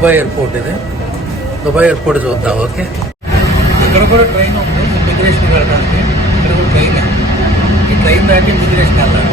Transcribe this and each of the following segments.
Dubai airport ఇది. Dubai airport చూద్దాం. ఓకే, ఇక్కడ కూడా ట్రైన్ ఉంది ఇమిగ్రేషన్ వెళ్ళడానికి. ఇక్కడ కూడా ట్రైన్, ఈ ట్రైన్ దాటి ఇమిగ్రేషన్ వెళ్ళాలి.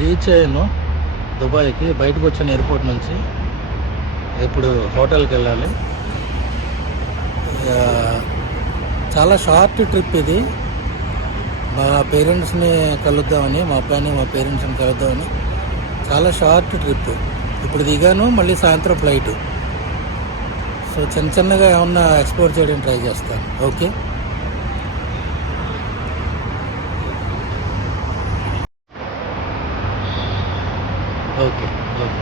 రీచ్ అయ్యాను దుబాయ్కి. బయటకు వచ్చాను ఎయిర్పోర్ట్ నుంచి. ఇప్పుడు హోటల్కి వెళ్ళాలి. చాలా షార్ట్ ట్రిప్ ఇది. మా పేరెంట్స్ని కలుద్దామని, మా అబ్బాయిని మా పేరెంట్స్ని కలుద్దామని చాలా షార్ట్ ట్రిప్. ఇప్పుడు దిగాను, మళ్ళీ సాయంత్రం ఫ్లైట్. సో చిన్నగా ఏమన్నా ఎక్స్ప్లోర్ చేయడానికి ట్రై చేస్తాను. Okay, okay, okay.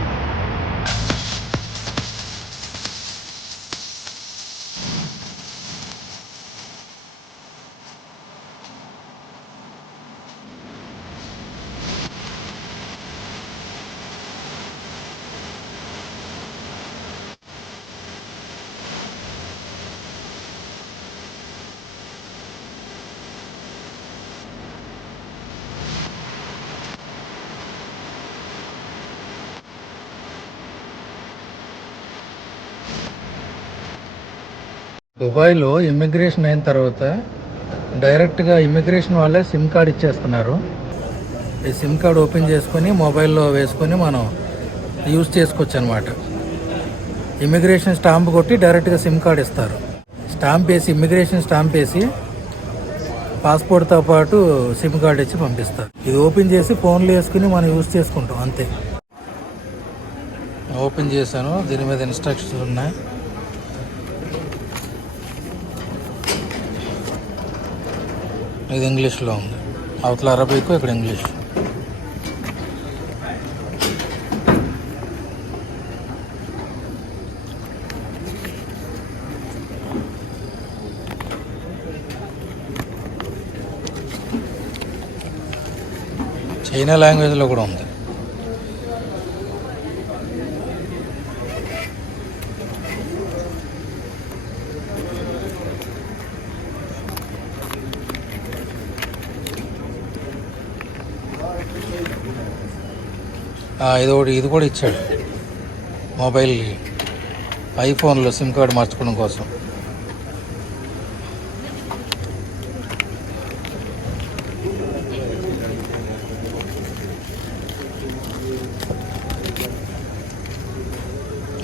దుబాయ్లో ఇమ్మిగ్రేషన్ అయిన తర్వాత డైరెక్ట్గా ఇమ్మిగ్రేషన్ వాళ్ళే సిమ్ కార్డ్ ఇచ్చేస్తున్నారు. ఈ సిమ్ కార్డ్ ఓపెన్ చేసుకొని మొబైల్లో వేసుకొని మనం యూజ్ చేసుకోవచ్చు అనమాట. ఇమ్మిగ్రేషన్ స్టాంప్ కొట్టి డైరెక్ట్గా సిమ్ కార్డ్ ఇస్తారు. స్టాంప్ వేసి, ఇమ్మిగ్రేషన్ స్టాంప్ వేసి పాస్పోర్ట్తో పాటు సిమ్ కార్డ్ ఇచ్చి పంపిస్తారు. ఇది ఓపెన్ చేసి ఫోన్లో వేసుకుని మనం యూజ్ చేసుకుంటాం, అంతే. ఓపెన్ చేశాను, దీని మీద ఇన్స్ట్రక్షన్స్ ఉన్నాయి. ఇది ఇంగ్లీష్లో ఉంది, అవతల అరబిక్, ఇక్కడ ఇంగ్లీష్. చైనా లాంగ్వేజ్లో కూడా ఉంది. ఇది కూడా ఇచ్చాడు, మొబైల్ ఐఫోన్లో సిమ్ కార్డు మార్చుకోవడం కోసం.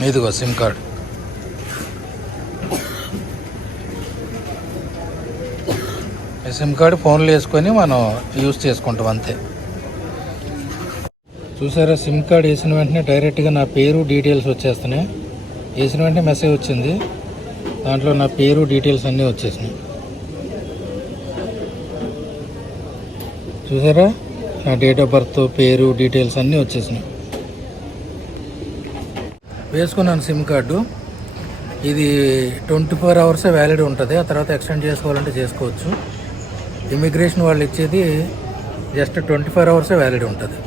ఇదిగో సిమ్ కార్డు. ఈ సిమ్ కార్డు ఫోన్లో వేసుకొని మనం యూజ్ చేసుకుంటాం అంతే. చూసారా, సిమ్ కార్డు వేసిన వెంటనే డైరెక్ట్గా నా పేరు డీటెయిల్స్ వచ్చేస్తున్నాయి. వేసిన వెంటనే మెసేజ్ వచ్చింది, దాంట్లో నా పేరు డీటెయిల్స్ అన్నీ వచ్చేసినాయి. చూసారా, నా డేట్ ఆఫ్ బర్త్, పేరు, డీటెయిల్స్ అన్నీ వచ్చేసినాయి. వేసుకున్నాను సిమ్ కార్డు. ఇది 24 hours వ్యాలిడ్ ఉంటుంది. ఆ తర్వాత ఎక్స్టెండ్ చేసుకోవాలంటే చేసుకోవచ్చు. ఇమిగ్రేషన్ వాళ్ళు ఇచ్చేది జస్ట్ 24 hours వ్యాలిడ్ ఉంటుంది.